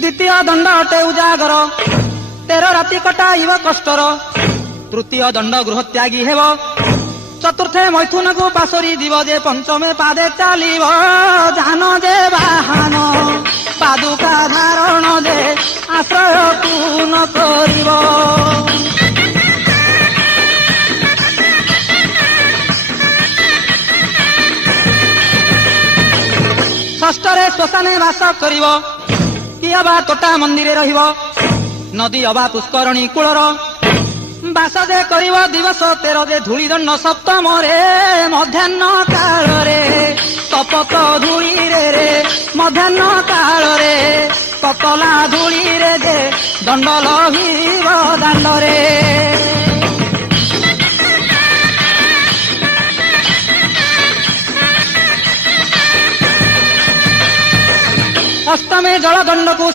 द्वितीय दंड अटे उजागर 13 राति कटाइब कष्टर तृतीय दंड गृहत्यागी हेब चतुर्थे मैथुन को पासरी दिव जे पंचमे पादे चलिब जान जे बाहन पादुका धारण जे आश्रय पूर्ण करिब षष्ठरे श्मशाने वास करिब कि अबा तोटा मंदिरे रहिब नदी अबा पुष्करणी कूलर बास जे करिब दिवस 13 जे धूली दंड सप्तम रे मध्याह्न काल रे तपत धूली रे मध्याह्न काल रे कपला धूली रे जे दंड लहिब दांड रे अष्टमे जल दंड को